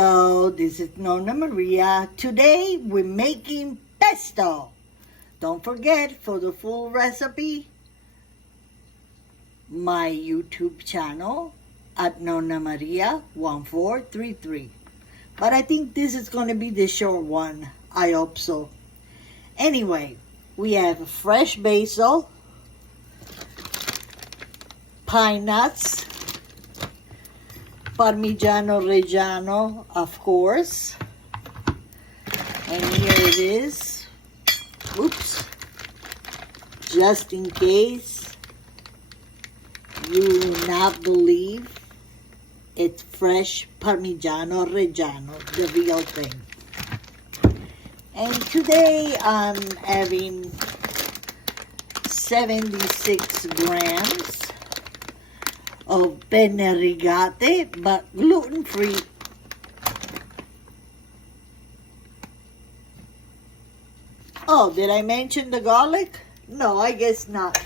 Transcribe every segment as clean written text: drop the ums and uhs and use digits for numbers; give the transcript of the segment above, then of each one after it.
Hello, this is Nonna Maria. Today we're making pesto. Don't forget, for the full recipe, my YouTube channel at Nonna Maria 1433. But I think this is going to be the short one. I hope so. Anyway, we have fresh basil, pine nuts, Parmigiano Reggiano, of course. And here it is. Oops. Just in case you will not believe, it's fresh Parmigiano Reggiano, the real thing. And today I'm having 76 grams of penne rigate, but gluten-free. Oh, did I mention the garlic? No, I guess not.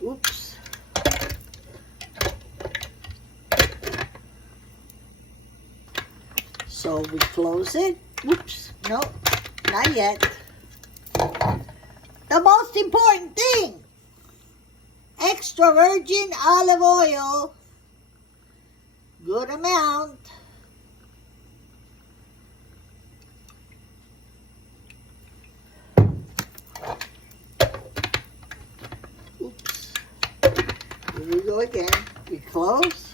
Oops. So we close it. Oops, no, not yet. The most important thing, extra virgin olive oil, good amount. Oops, here we go again. We close.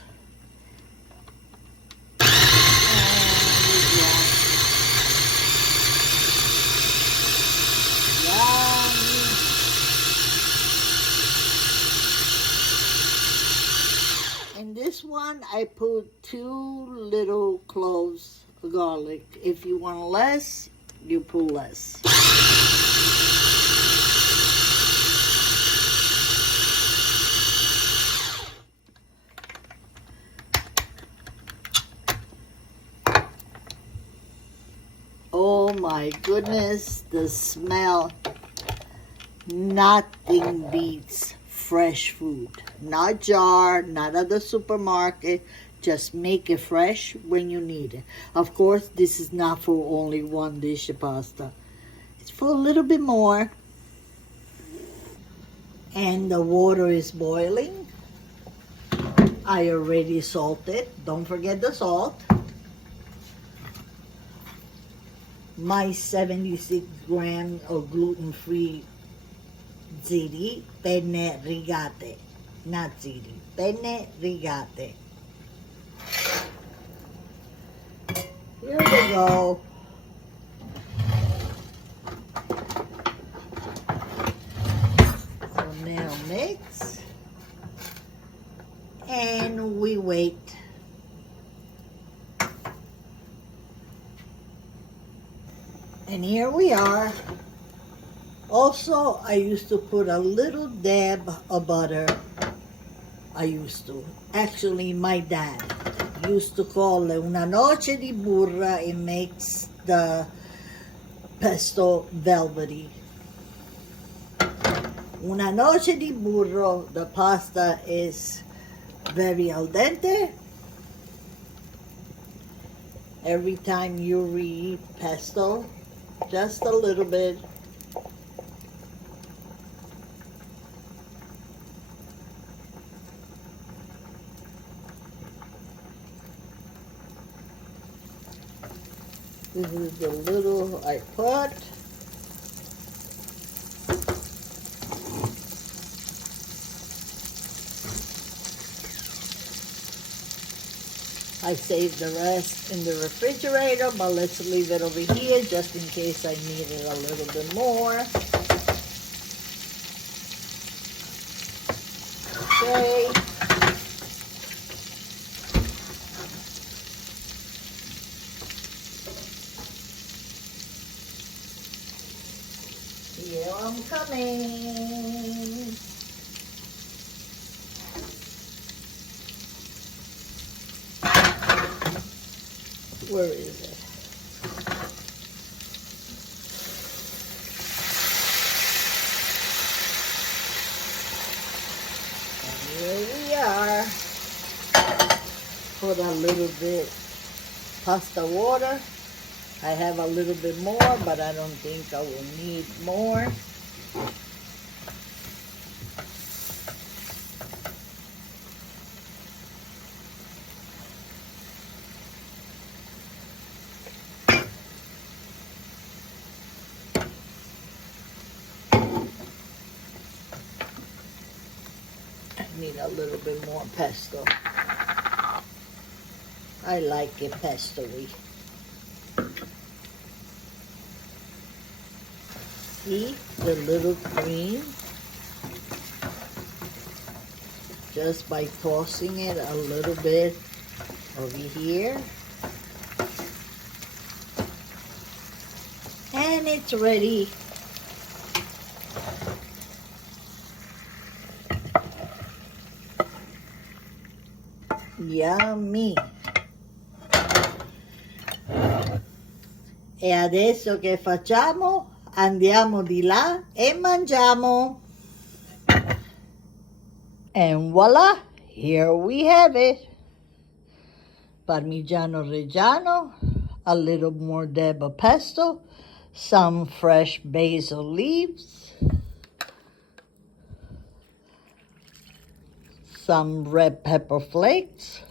In this one, I put 2 little cloves of garlic. If you want less, you put less. Oh my goodness, the smell. Nothing beats fresh food. Not jar, not at the supermarket. Just make it fresh when you need it. Of course, this is not for only one dish of pasta. It's for a little bit more. And the water is boiling. I already salted. Don't forget the salt. My 76 grams of gluten-free ziti, penne rigate. Not ziti, penne rigate. Here we go. So now mix. And we wait. And here we are. Also, I used to put a little dab of butter. I used to. Actually, my dad used to call it una noce di burra. It makes the pesto velvety. Una noce di burro, the pasta is very al dente. Every time you reheat pesto, just a little bit. This is the little I put. I saved the rest in the refrigerator, but let's leave it over here just in case I need it a little bit more. Okay. Here I'm coming. Where is it? And here we are. put a little bit pasta water. I have a little bit more, but I don't think I will need more. I need a little bit more pesto. I like it pesto-y. See the little cream? Just by tossing it a little bit over here. And it's ready. Yummy. E adesso che facciamo? Andiamo di là e mangiamo. And voila, here we have it. Parmigiano Reggiano, a little more Deba pesto, some fresh basil leaves, some red pepper flakes.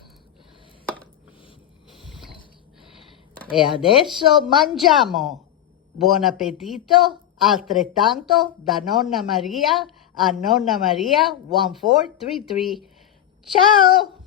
E adesso mangiamo. Buon appetito, altrettanto da Nonna Maria a Nonna Maria 1433. Ciao!